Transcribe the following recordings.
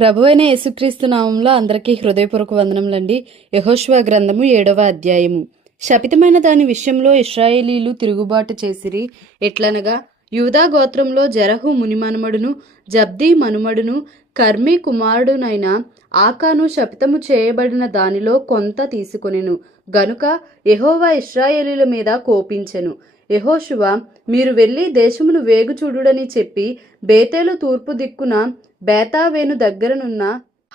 ప్రభువైన యేసుక్రీస్తు నామంలో అందరికీ హృదయపూర్వక వందనములండి. యెహోషువ గ్రంథము 7వ అధ్యాయము. శపితమైన దాని విషయంలో ఇశ్రాయేలీలు తిరుగుబాటు చేసిరి. ఎట్లనగా యూదా గోత్రంలో జెరహు మునిమనుమడును జబ్దీ మనుమడును కర్మీ కుమారుడునైన ఆకాను శపితము చేయబడిన దానిలో కొంత తీసుకొనెను. గనుక యెహోవా ఇశ్రాయేలీల మీద కోపించెను. యెహోషువ, మీరు వెళ్ళి దేశమును వేగు చూడుడని చెప్పి బేతేలు తూర్పు దిక్కున బేతావేను దగ్గరనున్న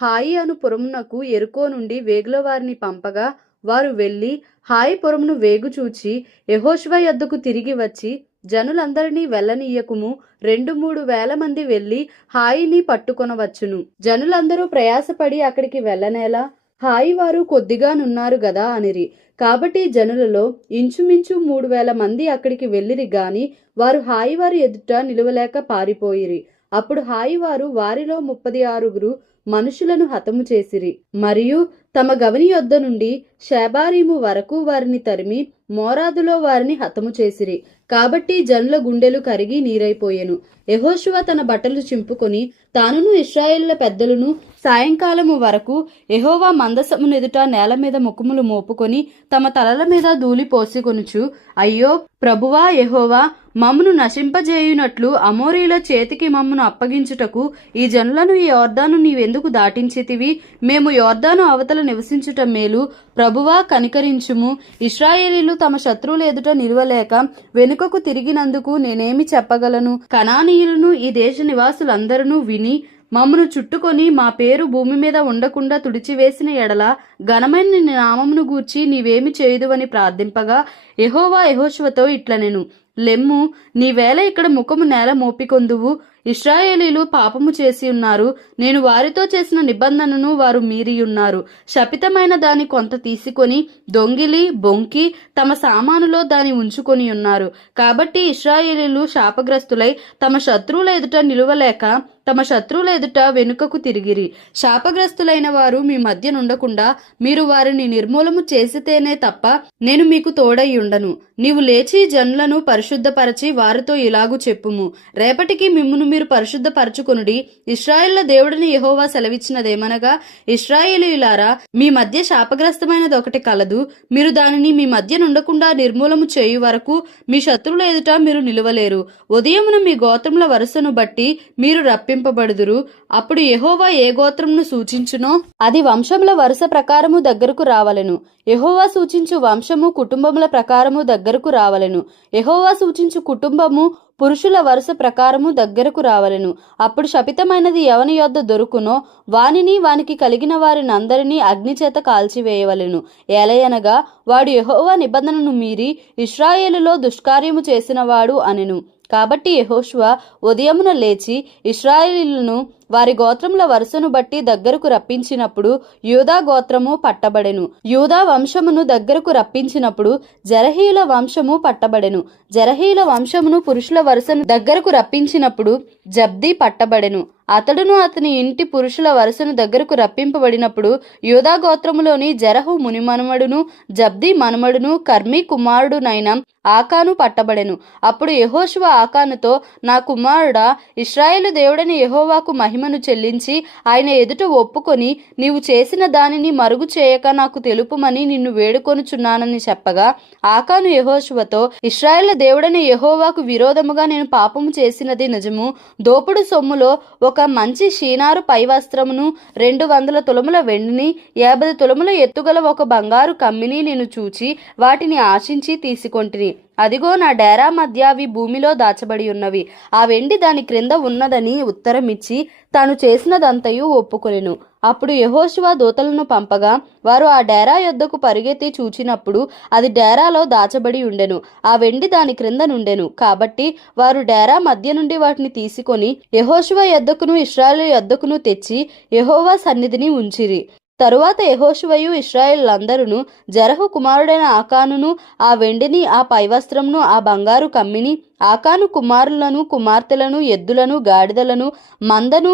హాయి అను పురమునకు ఎరుకో నుండి వేగుల వారిని పంపగా వారు వెళ్ళి హాయి పురమును వేగు చూచి యెహోషువ యొద్దకు తిరిగి వచ్చి, జనులందరినీ వెళ్ళనీయకుము, 2-3 వేల మంది వెళ్ళి హాయిని పట్టుకొనవచ్చును. జనులందరూ ప్రయాసపడి అక్కడికి వెళ్ళనేలా, హాయి వారు కొద్దిగానున్నారు గదా అనిరి. కాబట్టి జనులలో ఇంచుమించు 3,000 మంది అక్కడికి వెళ్ళిరి గాని వారు హాయి వారి ఎదుట నిలువలేక పారిపోయిరి. అప్పుడు హాయి వారు వారిలో 36 మనుషులను హతము చేసిరి. మరియు తమ గవని యొద్ద నుండి షేబారీము వరకు వారిని తరిమి మోరాదులో వారిని హతము చేసిరి. కాబట్టి జనుల గుండెలు కరిగి నీరైపోయెను. యెహోషువ తన బట్టలు చింపుకొని తానును ఇశ్రాయేలుల పెద్దలను సాయంకాలము వరకు యెహోవా మందసమును ఎదుట నేల మీద ముఖములు మోపుకొని తమ తలల మీద ధూళి పోసికొనుచు, అయ్యో ప్రభువా యెహోవా, మమ్మును నశింపజేయునట్లు అమోరీల చేతికి మమ్మును అప్పగించుటకు ఈ జనులను ఈ యోర్దాను నీవెందుకు దాటించితివి? మేము యోర్దాను అవతల నివసించుట మేలు. ప్రభువా కనికరించుము. ఇశ్రాయేలీలు తమ శత్రువుల ఎదుట నిలవలేక వెనుకకు తిరిగినందుకు నేనేమి చెప్పగలను? కనానీయులను ఈ దేశ నివాసులందరూ విని మమ్మను చుట్టుకొని మా పేరు భూమి మీద ఉండకుండా తుడిచివేసిన ఎడల ఘనమైన నీ నామమును గూర్చి నీవేమి చేయుదువని ప్రార్థింపగా యెహోవా యెహోషువతో ఇట్లనెను, లెమ్ము, నీవేళ ఇక్కడ ముఖము నేల మోపికొందువు. ఇశ్రాయేలీలు పాపము చేసి ఉన్నారు. నేను వారితో చేసిన నిబంధనను వారు మీరియున్నారు. శపితమైన దాని కొంత తీసుకొని దొంగిలి బొంకి తమ సామానులో దాని ఉంచుకొని ఉన్నారు. కాబట్టి ఇశ్రాయేలీలు శాపగ్రస్తులై తమ శత్రువుల ఎదుట నిలువలేక తమ శత్రువుల ఎదుట వెనుకకు తిరిగిరి. శాపగ్రస్తులైన వారు మీ మధ్య నుండకుండా మీరు వారిని నిర్మూలము చేసితేనే తప్ప నేను మీకు తోడై ఉండను. నీవు లేచి జనులను పరిశుద్ధపరచి వారితో ఇలాగు చెప్పుము, రేపటికి మిమ్మును మీరు పరిశుద్ధపరచుకొనుడి. ఇశ్రాయేళ్ల దేవుడిని యెహోవా సెలవిచ్చినదేమనగా, ఇశ్రాయేలీయులారా, మీ మధ్య శాపగ్రస్తమైనది ఒకటి కలదు. మీరు దానిని మీ మధ్య నుండకుండా నిర్మూలము చేయు వరకు మీ శత్రువుల ఎదుట మీరు నిలువలేరు. ఉదయమున మీ గోత్రముల వరుసను బట్టి మీరు రప్పింపబడుదురు. అప్పుడు యెహోవా ఏ గోత్రమును సూచించునో అది వంశముల వరుస ప్రకారము దగ్గరకు రావలెను. యెహోవా సూచించు వంశము కుటుంబముల ప్రకారము దగ్గరకు రావలెను. యెహోవా సూచించు కుటుంబము పురుషుల వరుస ప్రకారము దగ్గరకు రావలెను. అప్పుడు శపితమైనది ఎవని యొద్ద దొరుకునో వానిని వానికి కలిగిన వారినందరినీ అగ్నిచేత కాల్చివేయవలెను. ఏలయనగా వాడు యెహోవా నిబంధనను మీరి ఇశ్రాయేలులో దుష్కార్యము చేసినవాడు అనెను. కాబట్టి యెహోషువ ఉదయమున లేచి ఇశ్రాయేలీయులను వారి గోత్రముల వరుసను బట్టి దగ్గరకు రప్పించినప్పుడు యూదా గోత్రము పట్టబడెను. యూదా వంశమును దగ్గరకు రప్పించినప్పుడు జెరహీయుల వంశము పట్టబడెను. జెరహీయుల వంశమును పురుషుల వరుసను దగ్గరకు రప్పించినప్పుడు జబ్దీ పట్టబడెను. అతడును అతని ఇంటి పురుషుల వరుసను దగ్గరకు రప్పింపబడినప్పుడు యూదా గోత్రములోని జెరహు మునిమనుమడును జబ్దీ మనుమడును కర్మీ కుమారుడునైన ఆకాను పట్టబడెను. అప్పుడు యెహోషువ ఆకానుతో, నా కుమారుడా, ఇశ్రాయేలు దేవుడని యెహోవాకు మహిమను చెల్లించి ఆయన ఎదుట ఒప్పుకొని నీవు చేసిన దానిని మరుగు చేయక నాకు తెలుపుమని నిన్ను వేడుకొనుచున్నానని చెప్పగా, ఆకాను యెహోషువతో, ఇశ్రాయేలు దేవుడని యెహోవాకు విరోధముగా నేను పాపము చేసినది నిజము. దోపుడు సొమ్ములో ఒక మంచి షీనారు పై వస్త్రమును 200 తులముల వెండిని 50 తులముల ఎత్తుగల ఒక బంగారు కమ్మిని నేను చూచి వాటిని ఆశించి తీసుకొంటిని. అదిగో నా డేరా మధ్య అవి భూమిలో దాచబడి ఉన్నవి. ఆ వెండి దాని క్రింద ఉన్నదని ఉత్తరమిచ్చి తాను చేసినదంతయు ఒప్పుకొనెను. అప్పుడు యెహోషువ దూతలను పంపగా వారు ఆ డేరా యొద్దకు పరిగెత్తి చూచినప్పుడు అది డేరాలో దాచబడి ఉండెను. ఆ వెండి దాని క్రింద నుండెను. కాబట్టి వారు డేరా మధ్య నుండి వాటిని తీసుకొని యెహోషువ యొద్దకును ఇశ్రాయేలు యొద్దకును తెచ్చి యెహోవా సన్నిధిని ఉంచిరి. తరువాత యెహోషువయు ఇశ్రాయేలులందరూ జెరహు కుమారుడైన ఆకానును ఆ వెండిని ఆ పైవస్త్రమును ఆ బంగారు కమ్మిని ఆకాను కుమారులను కుమార్తెలను ఎద్దులను గాడిదలను మందను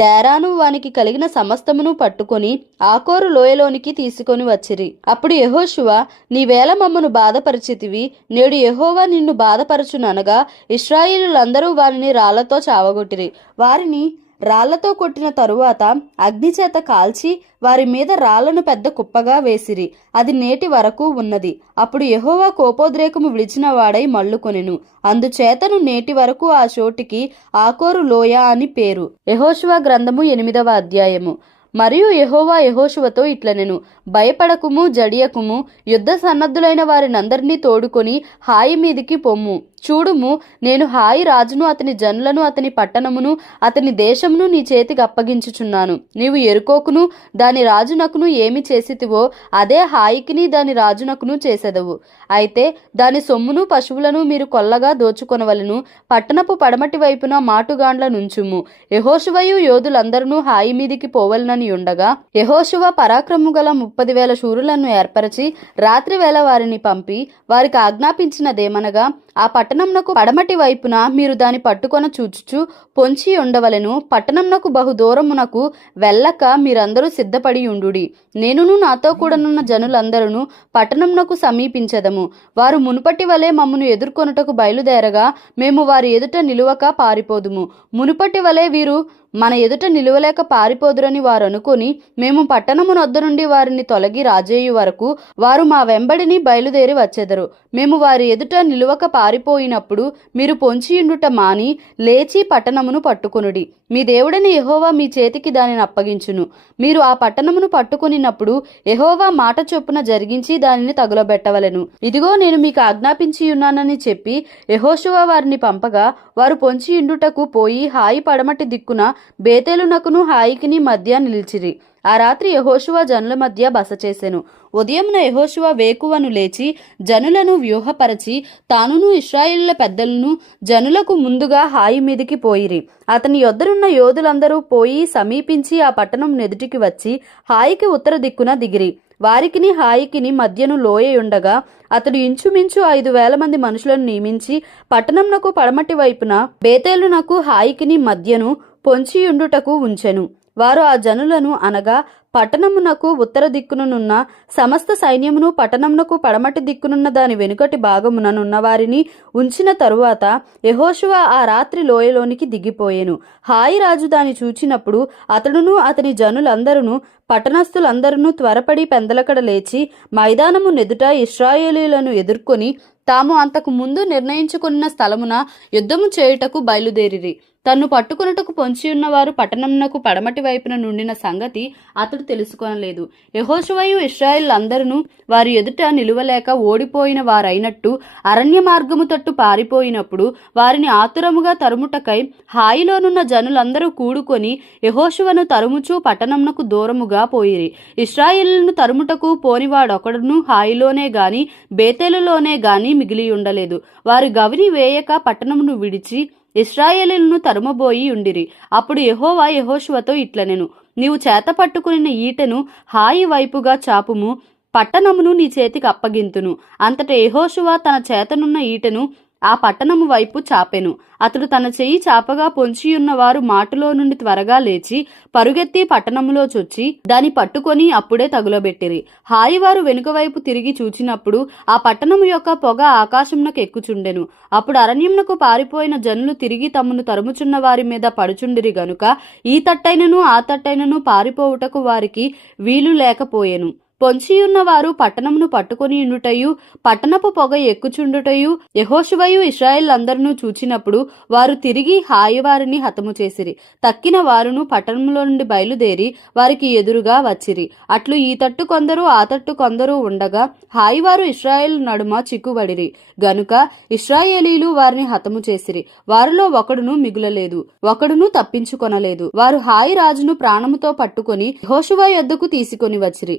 డేరాను వానికి కలిగిన సమస్తమును పట్టుకొని ఆకోరు లోయలోనికి తీసుకొని వచ్చిరి. అప్పుడు యెహోషువ, నీవేళ మమ్మను బాధపరిచితివి, నేడు యెహోవా నిన్ను బాధపరచుననగా ఇశ్రాయేలులందరూ వారిని రాళ్లతో చావగొట్టిరి. వారిని రాళ్లతో కొట్టిన తరువాత అగ్నిచేత కాల్చి వారి మీద రాళ్లను పెద్ద కుప్పగా వేసిరి. అది నేటి వరకు ఉన్నది. అప్పుడు యెహోవా కోపోద్రేకము విడిచిన వాడై మళ్ళుకొనెను. అందుచేతను నేటి వరకు ఆ చోటికి ఆకోరు లోయ అని పేరు. యెహోషువ గ్రంథము 8వ అధ్యాయము. మరియు యెహోవా యెహోషువతో ఇట్లనెను, భయపడకుము, జడియకుము, యుద్ధ సన్నద్ధులైన వారినందరినీ తోడుకొని హాయి మీదికి పొమ్ము. చూడుము, నేను హాయి రాజును, అతని జనులను, అతని పట్టణమును, అతని దేశమును నీ చేతికి అప్పగించుచున్నాను. నీవు ఎరుకోకును దాని రాజునకును ఏమి చేసితివో అదే హాయికిని దాని రాజునకును చేసెదవు. అయితే దాని సొమ్మును పశువులను మీరు కొల్లగా దోచుకొనవలను. పట్టణపు పడమటి వైపున మాటుగాండ్ల నుంచుము. యెహోషువయు యోధులందరూ హాయి మీదికి పోవలనని ఉండగా యెహోషువ పరాక్రము గల 30,000 శూరులను ఏర్పరచి రాత్రి వేళ వారిని పంపి వారికి ఆజ్ఞాపించినదేమనగా, ఆ పట్టణంనకు పడమటి వైపున మీరు దాని పట్టుకొన చూచుచు పొంచి ఉండవలెను. పట్టణంనకు బహు దూరమునకు వెళ్ళక మీరందరూ సిద్ధపడి ఉండుడి. నేనును నాతో కూడానున్న జనులందరూ పట్టణంనకు సమీపించెదము. వారు మునుపటి వలె మమ్మను ఎదుర్కొనుటకు బయలుదేరగా మేము వారి ఎదుట నిలువక పారిపోదుము. మునుపటి వలె వీరు మన ఎదుట నిలువలేక పారిపోదురని వారు అనుకుని మేము పట్టణమునొద్ద నుండి వారిని తొలగి రాజేయు వరకు వారు మా వెంబడిని బయలుదేరి వచ్చెదరు. మేము వారి ఎదుట నిలువక పారిపోయినప్పుడు మీరు పొంచియుండుట మాని లేచి పట్టణమును పట్టుకొనుడి. మీ దేవుడని యెహోవా మీ చేతికి దానిని అప్పగించును. మీరు ఆ పట్టణమును పట్టుకొనినప్పుడు యెహోవా మాట చొప్పున జరిగించి దానిని తగులబెట్టవలెను. ఇదిగో నేను మీకు ఆజ్ఞాపించియున్నానని చెప్పి యెహోషువ వారిని పంపగా వారు పొంచియుండుటకు పోయి హాయి పడమటి దిక్కున బేతేలునకును హాయికిని మధ్య నిలిచిరి. ఆ రాత్రి యెహోషువ జనుల మధ్య బస చేసెను. ఉదయమున యెహోషువ వేకువను లేచి జనులను వ్యూహపరచి తానును ఇశ్రాయేలుల పెద్దలను జనులకు ముందుగా హాయి మీదికి పోయిరి. అతని యొద్దరున్న యోధులందరూ పోయి సమీపించి ఆ పట్టణం నెదుటికి వచ్చి హాయికి ఉత్తర దిక్కున దిగిరి. వారికిని హాయికిని మధ్యను లోయ ఉండగా అతడు ఇంచుమించు 5,000 మంది మనుషులను నియమించి పట్టణంనకు పడమటి వైపున బేతేలునకు హాయికిని మధ్యను పొంచియుండుటకు ఉంచెను. వారు ఆ జనులను అనగా పట్టణమునకు ఉత్తర దిక్కునున్న సమస్త సైన్యమును పట్టణమునకు పడమటి దిక్కునున్న దాని వెనుకటి భాగముననున్న వారిని ఉంచిన తరువాత యెహోషువ ఆ రాత్రి లోయలోనికి దిగిపోయెను. హాయి రాజు దాని చూచినప్పుడు అతడును అతని జనులందరూ పట్టణస్థులందరూ త్వరపడి పెందలకడ లేచి మైదానము నెదుట ఇశ్రాయేలీయులను ఎదుర్కొని తాము అంతకు ముందు నిర్ణయించుకున్న స్థలమున యుద్ధము చేయుటకు బయలుదేరిరి. తన్ను పట్టుకున్నటకు పొంచియున్నవారు పట్టణమునకు పడమటి వైపున నుండిన సంగతి అతడు తెలుసుకొనలేదు. యెహోషువయు ఇశ్రాయేలులందరూ వారి ఎదుట నిలువలేక ఓడిపోయిన వారైనట్టు అరణ్య మార్గము తట్టు పారిపోయినప్పుడు వారిని ఆతురముగా తరుముటకై హాయిలోనున్న జనులందరూ కూడుకొని యెహోషువను తరుముచూ పట్టణమునకు దూరముగా పోయిరి. ఇశ్రాయేలును తరుముటకు పోనివాడొకడును హాయిలోనే గాని బేతేలులోనే గాని మిగిలి ఉండలేదు. వారు గవిని వేయక పట్టణమును విడిచి ఇశ్రాయేలీయులను తరుమబోయి ఉండిరి. అప్పుడు యెహోవా యెహోషువతో ఇట్లనెను, నీవు చేత పట్టుకుని ఈటెను హాయి వైపుగా చాపుము, పట్టణమును నీ చేతికి అప్పగింతును. అంతట యెహోషువ తన చేతనున్న ఈటెను ఆ పట్టణము వైపు చాపెను. అతడు తన చెయ్యి చాపగా పొంచియున్న వారు మాటులో నుండి త్వరగా లేచి పరుగెత్తి పట్టణములో చొచ్చి దాని పట్టుకొని అప్పుడే తగులబెట్టిరి. హాయివారు వెనుక వైపు తిరిగి చూచినప్పుడు ఆ పట్టణము యొక్క పొగ ఆకాశమునకు ఎక్కుచుండెను. అప్పుడు అరణ్యమునకు పారిపోయిన జనులు తిరిగి తమను తరుముచున్న వారి మీద పడుచుండిరి గనుక ఈ తట్టైనను ఆ తట్టైనను పారిపోవుటకు వారికి వీలు లేకపోయెను. పొంచియున్న వారు పట్టణమును పట్టుకొని ఉండుటయు పట్టణపు పొగ ఎక్కుచుండుటయు యెహోషువయు ఇశ్రాయేలులందరూ చూచినప్పుడు వారు తిరిగి హాయివారిని హతము చేసిరి. తక్కిన వారును పట్టణంలో నుండి బయలుదేరి వారికి ఎదురుగా వచ్చిరి. అట్లు ఈ తట్టు కొందరు ఆ తట్టు కొందరు ఉండగా హాయివారు ఇశ్రాయేలు నడుమ చిక్కుబడిరి గనుక ఇశ్రాయేలీలు వారిని హతము చేసిరి. వారిలో ఒకడును మిగులలేదు, ఒకడును తప్పించుకొనలేదు. వారు హాయి రాజును ప్రాణముతో పట్టుకొని యెహోషువ యొద్దకు తీసుకొని వచ్చిరి.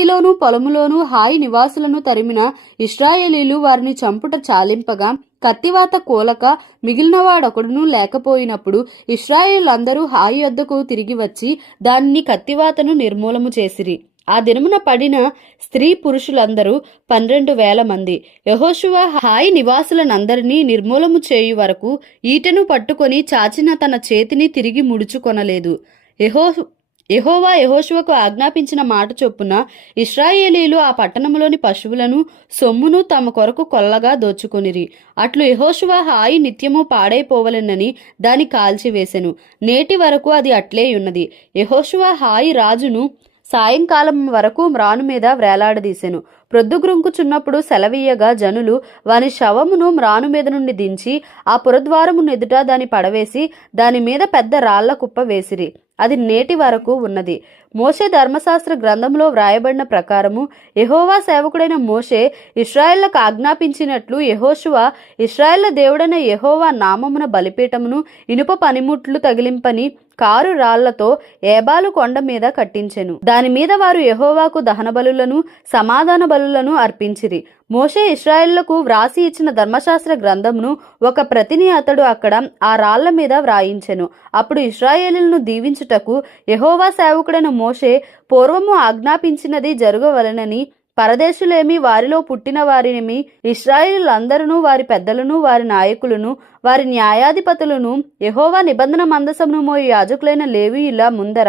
బీటిలోను పొలములోను హాయి నివాసులను తరిమిన ఇశ్రాయేలీలు వారిని చంపుట చాలింపగా కత్తివాత కూలక మిగిలినవాడొకడును లేకపోయినప్పుడు ఇశ్రాయేలులందరూ హాయి యొద్దకు తిరిగి వచ్చి దానిని కత్తివాతను నిర్మూలము చేసిరి. ఆ దినమున పడిన స్త్రీ పురుషులందరూ 12,000 మంది. యెహోషువ హాయి నివాసులనందరినీ నిర్మూలము చేయు వరకు ఈటెను పట్టుకొని చాచిన తన చేతిని తిరిగి ముడుచుకొనలేదు. యెహోవా యెహోషువకు ఆజ్ఞాపించిన మాట చొప్పున ఇశ్రాయేలీలు ఆ పట్టణంలోని పశువులను సొమ్మును తమ కొరకు కొల్లగా దోచుకొనిరి. అట్లు యెహోషువ హాయి నిత్యము పాడైపోవలెనని దాని కాల్చివేసెను. నేటి వరకు అది అట్లే ఉన్నది. యెహోషువ హాయి రాజును సాయంకాలం వరకు మ్రాను మీద వ్రేలాడదీసెను. ప్రొద్దుగ్రుంకుచున్నప్పుడు సెలవీయగా జనులు వాని శవమును మ్రాను మీద నుండి దించి ఆ పురద్వారము ఎదుట దాని పడవేసి దాని మీద పెద్ద రాళ్ల కుప్ప వేసిరి. అది నేటి వరకు ఉన్నది. మోషే ధర్మశాస్త్ర గ్రంథంలో వ్రాయబడిన ప్రకారము యెహోవా సేవకుడైన మోషే ఇశ్రాయేళ్లకు ఆజ్ఞాపించినట్లు యెహోషువ ఇశ్రాయేళ్ల దేవుడైన యెహోవా నామమున బలిపీఠమును ఇనుప పనిముట్లు తగిలింపని కారు రాళ్లతో ఏబాలు కొండ మీద కట్టించెను. దాని మీద వారు యెహోవాకు దహన బలులను సమాధాన బలులను అర్పించిరి. మోషే ఇశ్రాయేళ్లకు వ్రాసి ఇచ్చిన ధర్మశాస్త్ర గ్రంథమును ఒక ప్రతిని అతడు అక్కడ ఆ రాళ్ల మీద వ్రాయించెను. అప్పుడు ఇశ్రాయేలును దీవించుటకు యెహోవా సేవకుడైన మోషే పూర్వము ఆజ్ఞాపించినది జరగవలెనని పరదేశులేమి వారిలో పుట్టిన వారినేమి ఇశ్రాయేలులందరూ వారి పెద్దలను వారి నాయకులను వారి న్యాయాధిపతులను యెహోవా నిబంధన మందసమును మోయి యాజకులైన లేవీయుల ముందర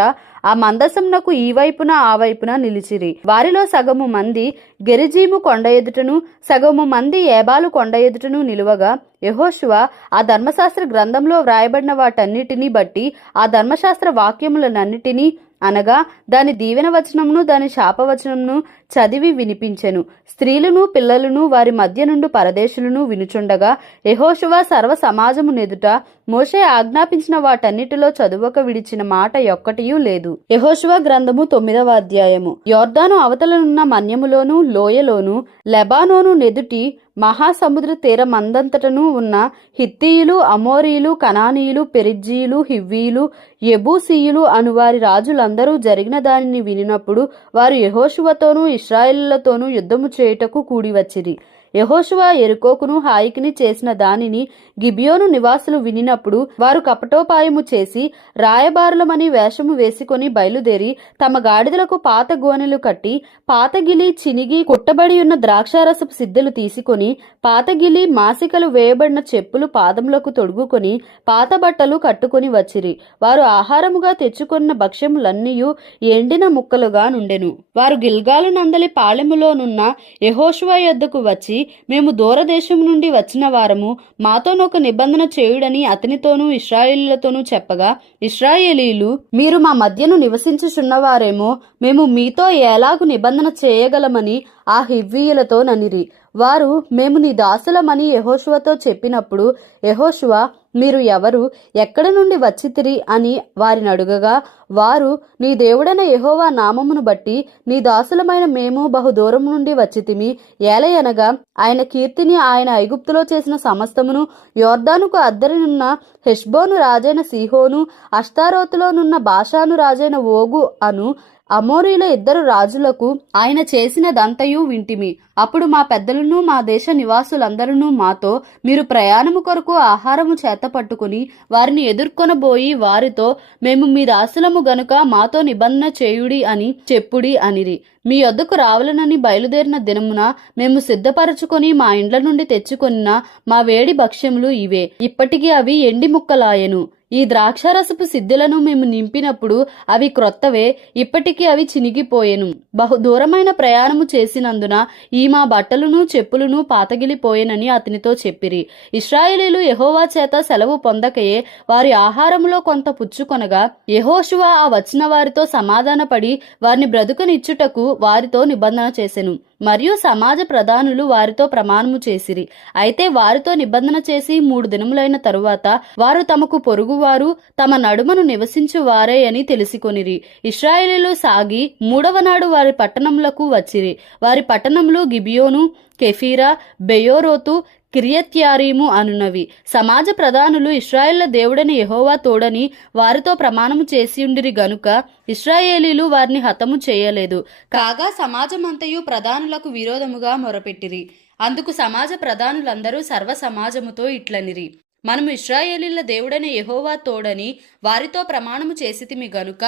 ఆ మందసమునకు ఈ వైపున ఆ వైపున నిలిచిరి. వారిలో సగము మంది గెరిజీము కొండ ఎదుటను సగము మంది ఏబాలు కొండ ఎదుటను నిలువగా యెహోషువ ఆ ధర్మశాస్త్ర గ్రంథంలో వ్రాయబడిన వాటన్నిటినీ బట్టి ఆ ధర్మశాస్త్ర వాక్యములనన్నిటినీ అనగా దాని దీవెన వచనమును దాని శాపవచనమును చదివి వినిపించెను. స్త్రీలను పిల్లలను వారి మధ్య నుండి పరదేశులను వినుచుండగా యెహోషువ సర్వ సమాజము నెదుట మోషే ఆజ్ఞాపించిన వాటన్నిటిలో చదువక విడిచిన మాట ఒక్కటియూ లేదు. యెహోషువ గ్రంథము 9వ అధ్యాయము. యొర్దాను అవతలనున్న మన్యములోను లోయలోను లెబానోను నెదుటి మహాసముద్ర తీరమందంతటను ఉన్న హిత్తీయులు అమోరీయులు కనానీయులు పెరిజ్జీయులు హివ్వీయులు యెబూసీయులు అనువారి రాజులందరూ జరిగిన దానిని వినినప్పుడు వారు యెహోషువతోనూ ఇశ్రాయేలులతోనూ యుద్ధము చేయుటకు కూడివచ్చిరి. యెహోషువ యెరికోకును హాయికిని చేసిన దానిని గిబియోను నివాసులు వినినప్పుడు వారు కపటోపాయము చేసి రాయబారులమని వేషము వేసుకొని బయలుదేరి తమ గాడిదలకు పాత గోనెలు కట్టి పాతగిలి చినిగి కుట్టబడి ఉన్న ద్రాక్షారసపు సిద్ధలు తీసుకొని పాతగిలి మాసికలు వేయబడిన చెప్పులు పాదములకు తొడుగుకొని పాత బట్టలు కట్టుకొని వచ్చిరి. వారు ఆహారముగా తెచ్చుకున్న భక్ష్యములన్నీయు ఎండిన ముక్కలుగా నుండెను. వారు గిల్గాలు నందలి పాళెములోనున్న యెహోషువ యొద్దకు వచ్చి మేము దూరదేశము నుండి వచ్చిన వారము మాతోనొక నిబంధన చేయుడని అతనితోనూ ఇశ్రాయేలీలతోనూ చెప్పగా ఇశ్రాయేలీలు మీరు మా మధ్యను నివసించుచున్నవారేమో మేము మీతో ఎలాగు నిబంధన చేయగలమని ఆ హివ్వీయులతో ననిరి. వారు మేము నీ దాసులమని యెహోషువతో చెప్పినప్పుడు యెహోషువ మీరు ఎవరు ఎక్కడ నుండి వచ్చితిరి అని వారిని అడుగగా వారు నీ దేవుడైన యెహోవా నామమును బట్టి నీ దాసులమైన మేము బహుదూరం నుండి వచ్చితిమి. ఏలయనగా ఆయన కీర్తిని ఆయన ఐగుప్తులో చేసిన సమస్తమును యొర్దానుకు అద్దరినున్న హెష్బోను రాజైన సీహోను అష్తారోతులోనున్న బాషాను రాజైన ఓగు అను అమోరీల ఇద్దరు రాజులకు ఆయన చేసినదంతయు వింటిమి. అప్పుడు మా పెద్దలను మా దేశ నివాసులందరూ మాతో మీరు ప్రయాణము కొరకు ఆహారము చేత పట్టుకుని వారిని ఎదుర్కొనబోయి వారితో మేము మీ దాసులము గనుక మాతో నిబంధన చేయుడి అని చెప్పుడి అనిరి. మీ యొద్దకు రావాలనని బయలుదేరిన దినమున మేము సిద్ధపరచుకొని మా ఇండ్ల నుండి తెచ్చుకొనిన మా వేడి భక్ష్యములు ఇవే. ఇప్పటికీ అవి ఎండి ముక్కలాయెను. ఈ ద్రాక్షారసపు సిద్ధులను మేము నింపినప్పుడు అవి క్రొత్తవే, ఇప్పటికీ అవి చినిగిపోయెను. బహు దూరమైన ప్రయాణము చేసినందున ఈ మా బట్టలును చెప్పులను పాతగిలిపోయెనని అతనితో చెప్పిరి. ఇశ్రాయేలీలు యెహోవా చేత సెలవు పొందకయే వారి ఆహారములో కొంత పుచ్చుకొనగా యెహోషువ ఆ వచ్చిన వారితో సమాధానపడి వారిని బ్రతుకనిచ్చుటకు వారితో నిబంధన చేసెను. మరియు సమాజ ప్రధానులు వారితో ప్రమాణము చేసిరి. అయితే వారితో నిబంధన చేసి 3 దినములైన తరువాత వారు తమకు పొరుగువారు తమ నడుమను నివసించు వారే అని తెలుసుకొనిరి. ఇశ్రాయేలీలు సాగి 3వ నాడు వారి పట్టణములకు వచ్చిరి. వారి పట్టణములు గిబియోను, కెఫీరా, బెయోరోతు, కిర్యత్యారీము అనున్నవి. సమాజ ప్రధానులు ఇశ్రాయేళ్ల దేవుడని యెహోవా తోడని వారితో ప్రమాణము చేసియుండిరి గనుక ఇశ్రాయేలీలు వారిని హతము చేయలేదు. కాగా సమాజమంతయు ప్రధానులకు విరోధముగా మొరపెట్టిరి. అందుకు సమాజ ప్రధానులందరూ సర్వ సమాజముతో ఇట్లనిరి, మనము ఇశ్రాయేలీల దేవుడైన యెహోవా తోడని వారితో ప్రమాణము చేసితిమి గనుక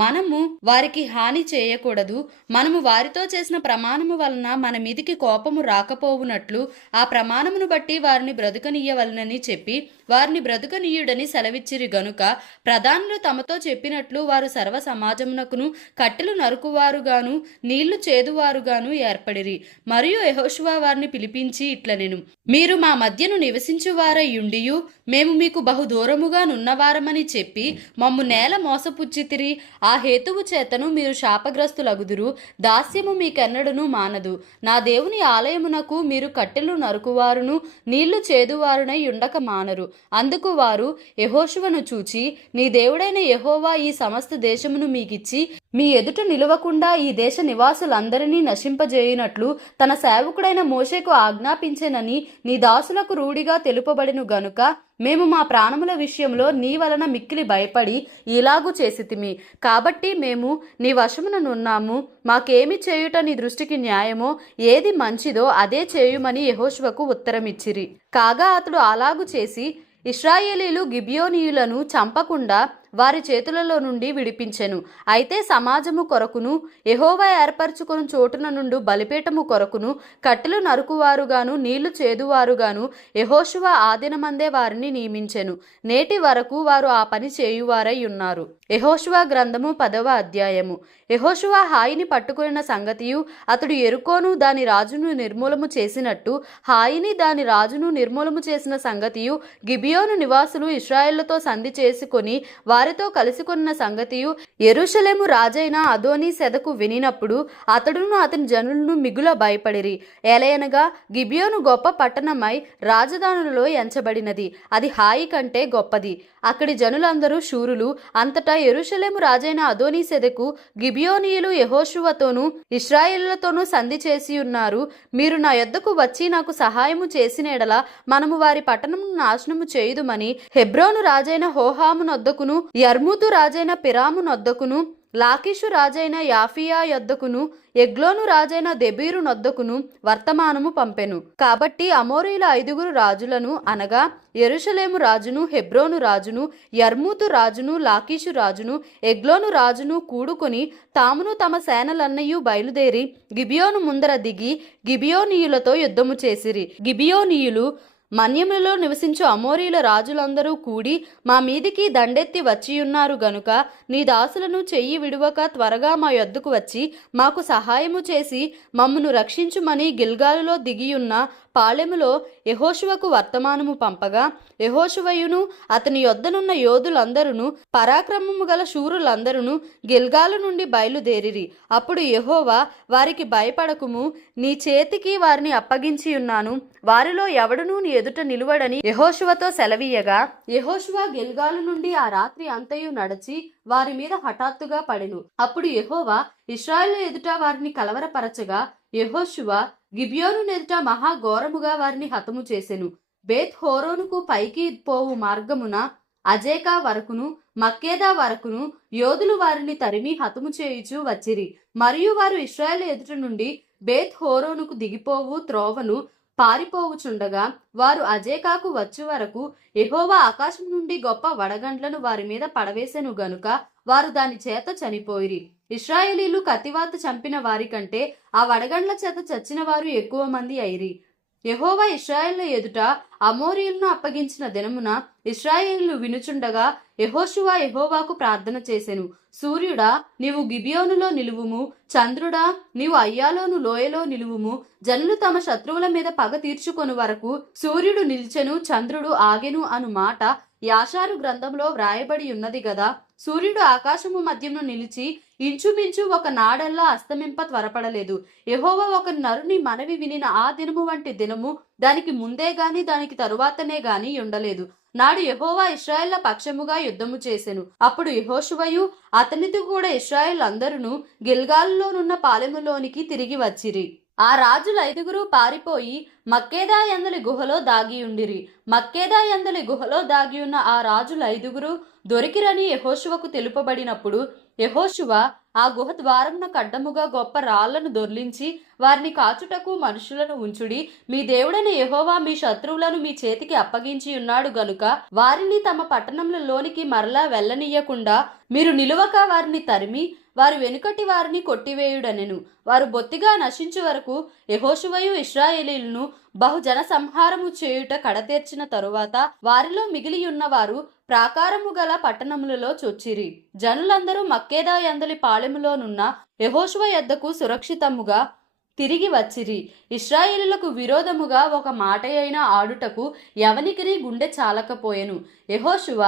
మనము వారికి హాని చేయకూడదు. మనము వారితో చేసిన ప్రమాణము వలన మన మీదికి కోపము రాకపోవునట్లు ఆ ప్రమాణమును బట్టి వారిని బ్రతుకనీయవలనని చెప్పి వారిని బ్రతుకనీయుడని సెలవిచ్చిరి గనుక ప్రధానులు తమతో చెప్పినట్లు వారు సర్వ సమాజమునకును కట్టెలు నరుకువారుగాను నీళ్లు చేదువారుగాను ఏర్పడిరి. మరియు యెహోషువ వారిని పిలిపించి ఇట్లనెను, మీరు మా మధ్యను నివసించువారయ్యుండియు మేము మీకు బహు దూరముగా నున్నవారమని చెప్పి మమ్ము నేల మోసపుచ్చితిరి. ఆ హేతువు చేతను మీరు శాపగ్రస్తులగుదురు. దాస్యము మీకెన్నడను మానదు. నా దేవుని ఆలయమునకు మీరు కట్టెలు నరుకువారును నీళ్లు చేదువారునై ఉండక మానరు. అందుకు వారు యెహోషువను చూచి, నీ దేవుడైన యెహోవా ఈ సమస్త దేశమును మీకిచ్చి మీ ఎదుట నిలవకుండా ఈ దేశ నివాసులందరినీ నశింపజేయునట్లు తన సేవకుడైన మోషేకు ఆజ్ఞాపించెనని నీ దాసులకు రూఢిగా తెలుపబడిను గనుక మేము మా ప్రాణముల విషయంలో నీ వలన మిక్కిలి భయపడి ఇలాగూ చేసితిమి. కాబట్టి మేము నీ వశముననున్నాము. మాకేమి చేయుట నీ దృష్టికి న్యాయమో, ఏది మంచిదో అదే చేయుమని యెహోషువకు ఉత్తరమిచ్చిరి. కాగా అతడు అలాగు చేసి ఇశ్రాయేలీలు గిబియోనీయులను చంపకుండా వారి చేతులలో నుండి విడిపించెను. అయితే సమాజము కొరకును యెహోవా ఏర్పరచుకొని చోటున నుండి బలిపీఠము కొరకును కట్టెలు నరుకువారుగాను నీళ్లు చేదువారుగాను యెహోషువ ఆదినమందే వారిని నియమించెను. నేటి వరకు వారు ఆ పని చేయువారై ఉన్నారు. యెహోషువ గ్రంథము 10వ అధ్యాయము. యెహోషువ హాయిని పట్టుకొనిన సంగతియు అతడు యెరికోను దాని రాజును నిర్మూలము చేసినట్టు హాయిని దాని రాజును నిర్మూలము చేసిన సంగతియు గిబియోను నివాసులు ఇశ్రాయేలుతో సంధి చేసుకొని వారితో కలిసికొన్న సంగతియు యెరూషలేము రాజైన అదోనీ సెదకు వినినప్పుడు అతడును అతని జనులను మిగుల భయపడిరి. ఏలయనగా గిబియోను గొప్ప పట్టణమై రాజధానులలో ఎంచబడినది. అది హాయి కంటే గొప్పది. అక్కడి జనులందరూ శూరులు. అంతటా యెరూషలేము రాజైన అదోనీ సెదకు గిబియోనీయులు యెహోషువతోనూ ఇశ్రాయేలులతోనూ సంధి చేసి ఉన్నారు. మీరు నా యొద్దకు వచ్చి నాకు సహాయము చేసిన ఎడల మనము వారి పట్టణమును నాశనము చేయుదుమని హెబ్రోను రాజైన హోహాము నొద్దకును యర్మూతు రాజైన పిరాము నొద్దకును లాకీషు రాజైన యాఫియా యొద్దకును ఎగ్లోను రాజైన దెబీరు నొద్దకును వర్తమానము పంపెను. కాబట్టి అమోరీల 5 రాజులను అనగా యెరూషలేము రాజును, హెబ్రోను రాజును, యర్మూతు రాజును, లాకీషు రాజును, ఎగ్లోను రాజును కూడుకొని తామును తమ సేనలన్నయూ బయలుదేరి గిబియోను ముందర దిగి గిబియోనీయులతో యుద్ధము చేసిరి. గిబియోనీయులు మన్యములలో నివసించు అమోరీల రాజులందరూ కూడి మా మీదికి దండెత్తి వచ్చియున్నారు గనుక నీ దాసులను చెయ్యి విడువక త్వరగా మా యొద్దకు వచ్చి మాకు సహాయము చేసి మమ్మును రక్షించుమని గిల్గాలులో దిగియున్న పాళెములో యెహోషువకు వర్తమానము పంపగా యెహోషువయును అతని యొద్దనున్న యోధులందరూ పరాక్రమము గల శూరులందరూ గిల్గాలు నుండి బయలుదేరిరి. అప్పుడు యెహోవా వారికి భయపడకుము, నీ చేతికి వారిని అప్పగించి ఉన్నాను, వారిలో ఎవడునూ నీ ఎదుట నిలువడని యెహోషువతో సెలవీయగా యెహోషువ గిల్గాలు నుండి ఆ రాత్రి అంతయు నడిచి వారి మీద హఠాత్తుగా పడెను. అప్పుడు యెహోవా ఇశ్రాయేలు ఎదుట వారిని కలవరపరచగా యెహోషువ గిబియోను ఎదుట మహాఘోరముగా వారిని హతము చేసెను. బేత్ హోరోనుకు పైకి పోవు మార్గమున అజేకా వరకును మక్కేదా వరకును యోధులు వారిని తరిమి హతము చేయుచు వచ్చిరి. మరియు వారు ఇశ్రాయేలు ఎదుట నుండి బేత్ హోరోనుకు దిగిపోవు త్రోవను పారిపోవుచుండగా వారు అజేకాకు వచ్చే వరకు యెహోవా ఆకాశం నుండి గొప్ప వడగండ్లను వారి మీద పడవేసెను గనుక వారు దాని చేత చనిపోయిరి. ఇశ్రాయేలీలు కత్తివాత చంపిన వారి కంటే ఆ వడగండ్ల చేత చచ్చిన వారు ఎక్కువ మంది అయిరి. యెహోవా ఇశ్రాయేళ్ల ఎదుట అమోరీయులను అప్పగించిన దినమున ఇశ్రాయేలీలు వినుచుండగా యెహోషువ యెహోవాకు ప్రార్థన చేసెను. సూర్యుడా, నీవు గిబియోనులో నిలువుము, చంద్రుడా, నీవు అయ్యాలోను లోయలో నిలువుము. జనులు తమ శత్రువుల మీద పగ తీర్చుకొను వరకు సూర్యుడు నిల్చెను, చంద్రుడు ఆగెను అను మాట యాషారు గ్రంథంలో వ్రాయబడి ఉన్నది గదా. సూర్యుడు ఆకాశము మధ్యను నిలిచి ఇంచుమించు ఒక నాడల్లా అస్తమింప త్వరపడలేదు. యెహోవా ఒక నరుని మనవి వినిన ఆ దినము వంటి దినము దానికి ముందే గాని దానికి తరువాతనే గాని ఉండలేదు. నాడు యెహోవా ఇశ్రాయేళ్ల పక్షముగా యుద్ధము చేసెను. అప్పుడు యెహోషువయు అతనితో కూడా ఇశ్రాయేల్ అందరూ గిల్గాలులోనున్న పాలెములోనికి తిరిగి వచ్చిరి. ఆ రాజులు 5 పారిపోయి మక్కేదా యందలి గుహలో దాగియుండిరి. మక్కేదా యందలి గుహలో దాగియున్న ఆ రాజులు 5 దొరికిరని యెహోషువకు తెలుపబడినప్పుడు యెహోషువ ఆ గుహ ద్వారమున కడ్డముగా గొప్ప రాళ్లను దొర్లించి వారిని కాచుటకు మనుషులను ఉంచుడి. మీ దేవుడైన యెహోవా మీ శత్రువులను మీ చేతికి అప్పగించి ఉన్నాడు గనుక వారిని తమ పట్టణంలోనికి మరలా వెళ్ళనీయకుండా మీరు నిలువక వారిని తరిమి వారి వెనుకటి వారిని కొట్టివేయుడనెను. వారు బొత్తిగా నశించు వరకు యెహోషువయు ఇశ్రాయేలీయులను బహుజన సంహారము చేయుట కడతీర్చిన తరువాత వారిలో మిగిలియున్నవారు ప్రాకారము గల పట్టణములలో చొచ్చిరి. జనులందరూ మక్కేదా యందలి పాళెములోనున్న యెహోషువ యొద్దకు సురక్షితముగా తిరిగి వచ్చిరి. ఇశ్రాయేలులకు విరోధముగా ఒక మాట అయినా ఆడుటకు ఎవనికిని గుండె చాలకపోయెను. యెహోషువ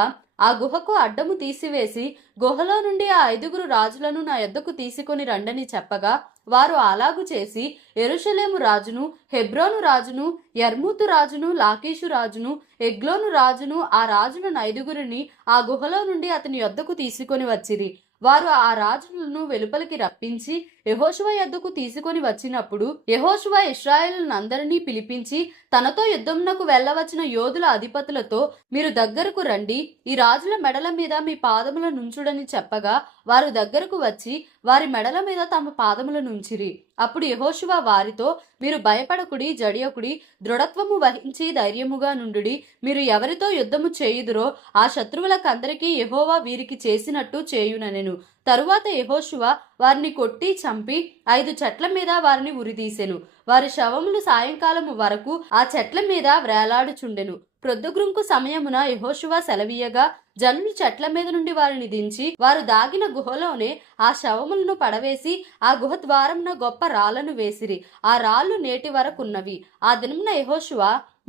ఆ గుహకు అడ్డము తీసివేసి గుహలో నుండి ఆ 5 రాజులను నా యొద్దకు తీసుకొని రండని చెప్పగా వారు అలాగు చేసి యెరూషలేము రాజును, హెబ్రోను రాజును, యర్మూతు రాజును, లాకీషు రాజును, ఎగ్లోను రాజును, ఆ రాజులను 5 ఆ గుహలో నుండి అతని యొద్దకు తీసుకొని వచ్చిరి. వారు ఆ రాజులను వెలుపలికి రప్పించి యెహోషువ యొద్దకు తీసుకొని వచ్చినప్పుడు యెహోషువ ఇశ్రాయేలునందరినీ పిలిపించి తనతో యుద్ధమునకు వెళ్ళవచ్చిన యోధుల అధిపతులతో మీరు దగ్గరకు రండి, ఈ రాజుల మెడల మీద మీ పాదముల నుంచుడని చెప్పగా వారు దగ్గరకు వచ్చి వారి మెడల మీద తమ పాదముల నుంచిరి. అప్పుడు యెహోషువ వారితో మీరు భయపడకుడి, జడియకుడి, దృఢత్వము వహించి ధైర్యముగా నుండుడి. మీరు ఎవరితో యుద్ధము చేయుదురో ఆ శత్రువులకందరికీ యెహోవా వీరికి చేసినట్టు చేయుననెను. తరువాత యెహోషువ వారిని కొట్టి చంపి 5 చెట్ల మీద వారిని ఉరిదీసెను. వారి శవములు సాయంకాలము వరకు ఆ చెట్ల మీద వ్రేలాడుచుండెను. ప్రొద్దుగ్రుంకు సమయమున యెహోషువ సెలవీయగా జనులు చెట్ల మీద నుండి వారిని దించి వారు దాగిన గుహలోనే ఆ శవములను పడవేసి ఆ గుహ ద్వారమున గొప్ప రాళ్లను వేసిరి. ఆ రాళ్లు నేటి వరకున్నవి. ఆ దినమున యెహోషువ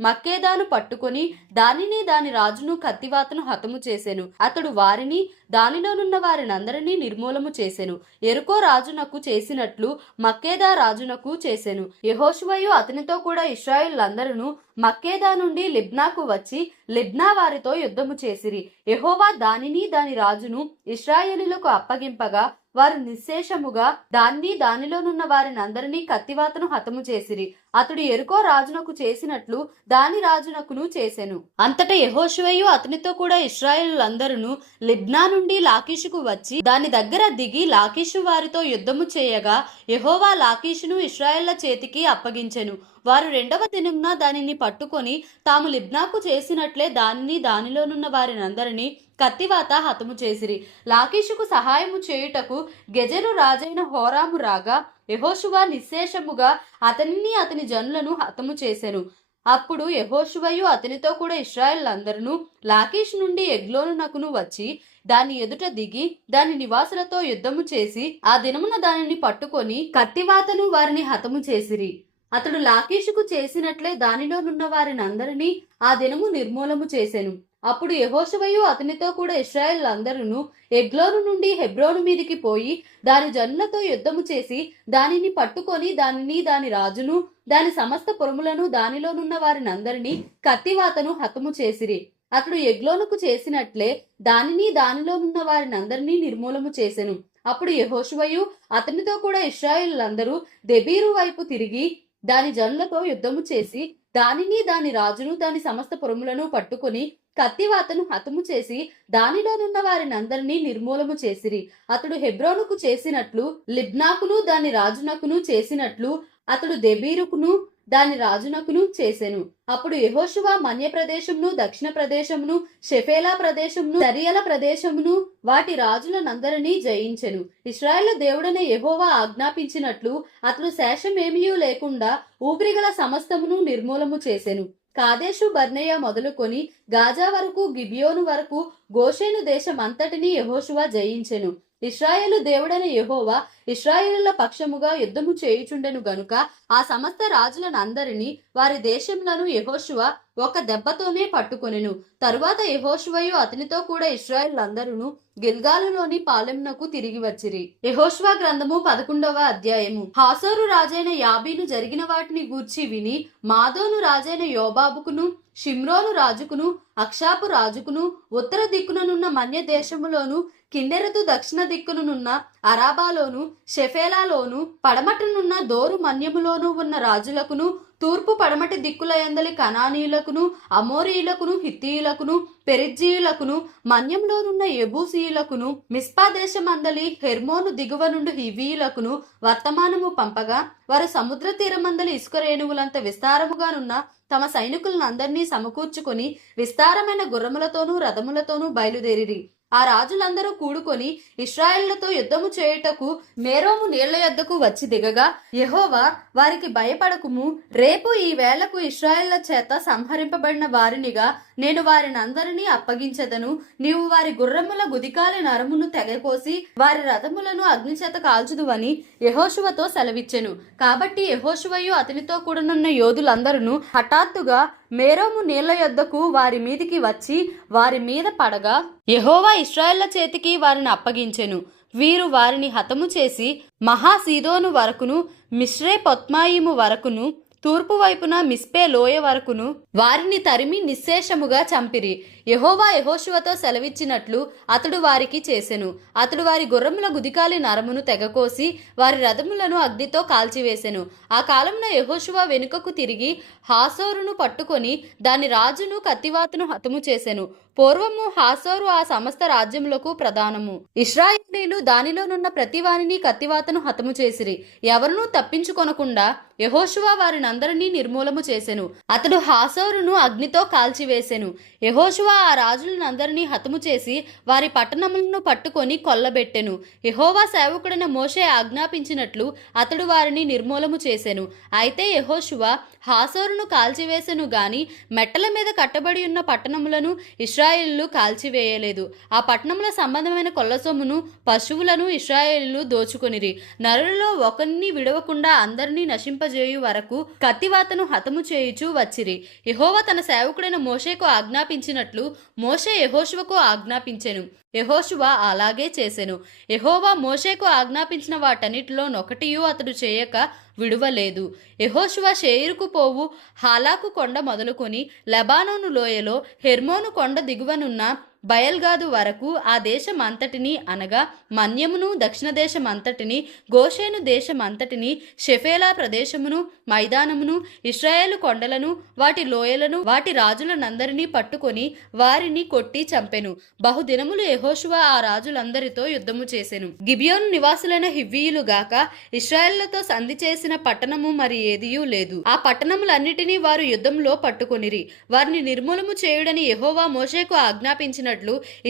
మక్కేదాను పట్టుకొని దానిని దాని రాజును కత్తివాతను హతము చేసెను. అతడు వారిని దానిలోనున్న వారినందరినీ నిర్మూలము చేసెను. యెరికో రాజునకు చేసినట్లు మక్కేదా రాజునకు చేసెను. యెహోషువయు అతనితో కూడా ఇశ్రాయేలులందరూ మక్కేదా నుండి లిబ్నాకు వచ్చి లిబ్నా వారితో యుద్ధము చేసిరి. యెహోవా దానిని దాని రాజును ఇశ్రాయేలీయులకు అప్పగింపగా వారు నిశ్శేషముగా దాన్ని దానిలోనున్న వారినందరినీ కత్తివాతను హతము చేసిరి. అతడు యెరికో రాజునకు చేసినట్లు దాని రాజునకును చేసెను. అంతటా యెహోషువయు అతనితో కూడా ఇశ్రాయేలులందరూ లిబ్నా నుండి లాకీషుకు వచ్చి దాని దగ్గర దిగి లాకీషు వారితో యుద్ధము చేయగా యెహోవా లాకీషును ఇశ్రాయేళ్ల చేతికి అప్పగించెను. వారు 2వ దినమున దానిని పట్టుకొని తాము లిబ్నాకు చేసినట్లే దానిని దానిలోనున్న వారినందరినీ కత్తివాత హతము చేసిరి. లాకీషుకు సహాయము చేయుటకు గెజెరు రాజైన హోరాము రాగా యెహోషువ నిశ్శేషముగా అతనిని అతని జనులను హతము చేసెను. అప్పుడు యెహోషువయు అతనితో కూడా ఇశ్రాయేలులందరూ లాకీష్ నుండి ఎగ్లోనునకును వచ్చి దాని ఎదుట దిగి దాని నివాసులతో యుద్ధము చేసి ఆ దినమున దానిని పట్టుకొని కత్తివాతను వారిని హతము చేసిరి. అతడు లాకీషుకు చేసినట్లే దానిలోనున్న వారినందరినీ ఆ దినము నిర్మూలము చేసెను. అప్పుడు యెహోషువయు అతనితో కూడా ఇశ్రాయేలులందరూ ఎగ్లోను నుండి హెబ్రోను మీదికి పోయి దాని జనులతో యుద్ధము చేసి దానిని పట్టుకొని దానిని దాని రాజును దాని సమస్త పురములను దానిలోనున్న వారినందరినీ కత్తివాతను హతము చేసిరి. అతడు ఎగ్లోనుకు చేసినట్లే దానిని దానిలోనున్న వారినందరినీ నిర్మూలము చేసెను. అప్పుడు యెహోషువయు అతనితో కూడా ఇశ్రాయేలులందరూ దెబీరు వైపు తిరిగి దాని జనులతో యుద్ధము చేసి దానిని దాని రాజును దాని సమస్త పురములను పట్టుకుని కత్తివాతను హతము చేసి దానిలోనున్న వారినందరినీ నిర్మూలము చేసిరి. అతడు హెబ్రోనుకు చేసినట్లు లిబ్నాకును దాని రాజునకును చేసినట్లు అతడు దెబీరుకును దాని రాజునకును చేసెను. అప్పుడు యెహోషువ మన్య ప్రదేశమును, దక్షిణ ప్రదేశమును, షెఫేలా ప్రదేశమును, దరియల ప్రదేశమును వాటి రాజులనందరినీ జయించెను. ఇశ్రాయేలు దేవుడైన యెహోవా ఆజ్ఞాపించినట్లు అతడు శేషమేమియూ లేకుండా ఊపిరిగల సమస్తమును నిర్మూలము చేసెను. కాదేశు బర్నేయ మొదలుకొని గాజా వరకు గిబియోను వరకు గోషేను దేశం అంతటినీ యెహోషువ జయించెను. ఇశ్రాయేలు దేవుడైన యెహోవా ఇశ్రాయేలుల పక్షముగా యుద్ధము చేయుచుండెను గనుక ఆ సమస్త రాజులనందరినీ వారి దేశములను యెహోషువ ఒక దెబ్బతోనే పట్టుకొనెను. తరువాత యెహోషువయు అతనితో కూడా ఇశ్రాయేలులందరూ గిల్గాలులోని పాలెమునకు తిరిగి వచ్చిరి. యెహోషువ గ్రంథము 11వ అధ్యాయము. హాసోరు రాజైన యాబీను జరిగిన వాటిని గూర్చి విని మాదోను రాజైన యోబాబుకును షిమ్రోను రాజుకును అక్షాపు రాజుకును ఉత్తర దిక్కుననున్న మన్య దేశములోను కిన్నెరతు దక్షిణ దిక్కునున్న అరాబాలోను షెఫేలాలోను పడమటనున్న దోరు మన్యములోను ఉన్న రాజులకును తూర్పు పడమటి దిక్కుల యందలి కనానీయులకును, అమోరీయులకును, హిత్తీయులకును, పెరిజ్జీయులకును, మన్యంలోనున్న యెబూసీయులకును, మిస్పా దేశమందలి హెర్మోను దిగువ నుండి హివీయులకును వర్తమానము పంపగా, వారు సముద్ర తీరమందలి ఇసుక రేణువులంత విస్తారముగానున్న తమ సైనికులందరినీ సమకూర్చుకొని విస్తారమైన గుర్రములతోనూ రథములతోనూ బయలుదేరిరి. ఆ రాజులందరూ కూడుకొని ఇశ్రాయేలులతో యుద్ధము చేయుటకు మేరోము నీళ్ల యొద్దకు వచ్చి దిగగా, యెహోవా వారికి భయపడకుము, రేపు ఈ వేళకు ఇశ్రాయేళ్ల చేత సంహరింపబడిన వారినిగా నేను వారినందరినీ అప్పగించెదను. నీవు వారి గుర్రముల గుదికాలి నరమును తెగకోసి వారి రథములను అగ్నిచేత కాల్చుదువని యెహోషువతో సెలవిచ్చెను. కాబట్టి యెహోషువయు అతనితో కూడనున్న యోధులందరూ హఠాత్తుగా మేరోము నీళ్ల యొద్దకు వారి మీదికి వచ్చి వారి మీద పడగా, యెహోవా ఇశ్రాయేళ్ల చేతికి వారిని అప్పగించెను. వీరు వారిని హతము చేసి మహాసీదోను వరకును, మిశ్రే పొత్మాయిము వరకును, తూర్పు వైపున మిస్పే లోయ వరకును వారిని తరిమి నిశ్శేషముగా చంపిరి. యెహోవా యెహోషువతో సెలవిచ్చినట్లు అతడు వారికి చేసెను. అతడు వారి గుర్రముల గుదికాలి నరమును తెగకోసి వారి రథములను అగ్నితో కాల్చివేసెను. ఆ కాలంలో యెహోషువ వెనుకకు తిరిగి హాసోరును పట్టుకొని దాని రాజును కత్తివాతను హతము చేసెను. పూర్వము హాసోరు ఆ సమస్త రాజ్యములకు ప్రధానము. ఇశ్రాయేలీయులు దానిలోనున్న ప్రతి వారిని కత్తివాతను హతము చేసిరి. ఎవరునూ తప్పించుకొనకుండా యెహోషువ వారినందరినీ నిర్మూలము చేసెను. అతడు హాసోరును అగ్నితో కాల్చివేసెను. యెహోషువ ఆ రాజులనందరినీ హతము చేసి వారి పట్టణములను పట్టుకొని కొల్లబెట్టెను. యెహోవా సేవకుడైన మోషే ఆజ్ఞాపించినట్లు అతడు వారిని నిర్మూలము చేసెను. అయితే యెహోషువ హాసోరును కాల్చివేసెను గాని మెట్టల మీద కట్టబడి ఉన్న పట్టణములను ఇశ్రాయేలీయులు కాల్చివేయలేదు. ఆ పట్టణముల సంబంధమైన కొల్లసొమ్మును పశువులను ఇశ్రాయేలీయులు దోచుకొనిరి. నరులలో ఒకరిని విడవకుండా అందరినీ నశింపజేయు వరకు కత్తివాతను హతము చేయుచూ వచ్చిరి. యెహోవా తన సేవకుడైన మోషేకు ఆజ్ఞాపించినట్లు మోషే యెహోషువకు ఆజ్ఞాపించెను. యెహోషువ అలాగే చేసెను. యెహోవా మోషేకు ఆజ్ఞాపించిన వాటన్నిటిలో నొకటియు అతడు చేయక విడువలేదు. యెహోషువ షేయిరుకు పోవు హాలాకు కొండ మొదలుకొని లెబానోను లోయలో హెర్మోను కొండ దిగువనున్న బయల్గాదు వరకు ఆ దేశమంతటిని అనగా మన్యమును, దక్షిణ దేశమంతటిని, గోషేను దేశమంతటిని, షెఫేలా ప్రదేశమును, మైదానమును, ఇశ్రాయేలు కొండలను, వాటి లోయలను, వాటి రాజులనందరినీ పట్టుకొని వారిని కొట్టి చంపెను. బహుదినములు యెహోషువ ఆ రాజులందరితో యుద్ధము చేసెను. గిబియోను నివాసులైన హివ్వీయులు గాక ఇశ్రాయేలులతో సంధి చేసిన పట్టణము మరి ఏదియూ లేదు. ఆ పట్టణములన్నిటినీ వారు యుద్ధంలో పట్టుకొనిరి. వారిని నిర్మూలము చేయుడని యెహోవా మోషేకు ఆజ్ఞాపించినట్లు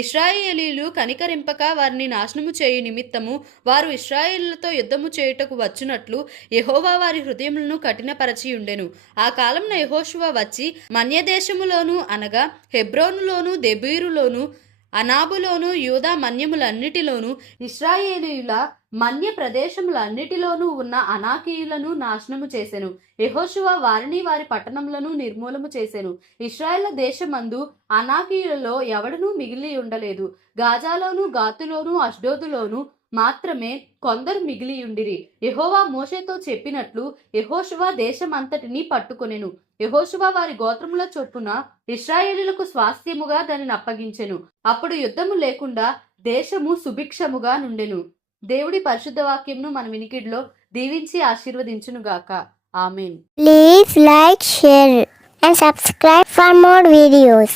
ఇశ్రాయేలీయులు కనికరింపక వారిని నాశనము చేయు నిమిత్తము వారు ఇశ్రాయేలులతో యుద్ధము చేయుటకు వచ్చునట్లు యెహోవా వారి హృదయములను కఠినపరచి ఉండెను. ఆ కాలంలో యెహోషువ వచ్చి మన్యదేశములోను అనగా హెబ్రోనులోను, దెబీరులోను, అనాబులోను, యూదా మన్యములన్నిటిలోను, ఇశ్రాయేలీయుల మన్య ప్రదేశములన్నిటిలోనూ ఉన్న అనాకీయులను నాశనము చేసెను. యెహోషువ వారిని వారి పట్టణములను నిర్మూలము చేసెను. ఇశ్రాయేలు దేశమందు అనాకీయులలో ఎవడనూ మిగిలి ఉండలేదు. గాజాలోను, గాతులోను, అష్డోదులోను మాత్రమే కొందరు మిగిలియుండిరి. యెహోవా మోషేతో చెప్పినట్లు యెహోషువ దేశమంతటిని పట్టుకొనెను. యెహోషువ వారి గోత్రముల చొప్పున ఇశ్రాయేలీయులకు స్వాస్థ్యముగా దానిని అప్పగించెను. అప్పుడు యుద్ధము లేకుండా దేశము సుభిక్షముగా నుండెను. దేవుడి పరిశుద్ధ వాక్యంను మన వినికిడిలో దీవించి ఆశీర్వదించునుగాక. ఆమేన్. Please like, share and subscribe for more videos.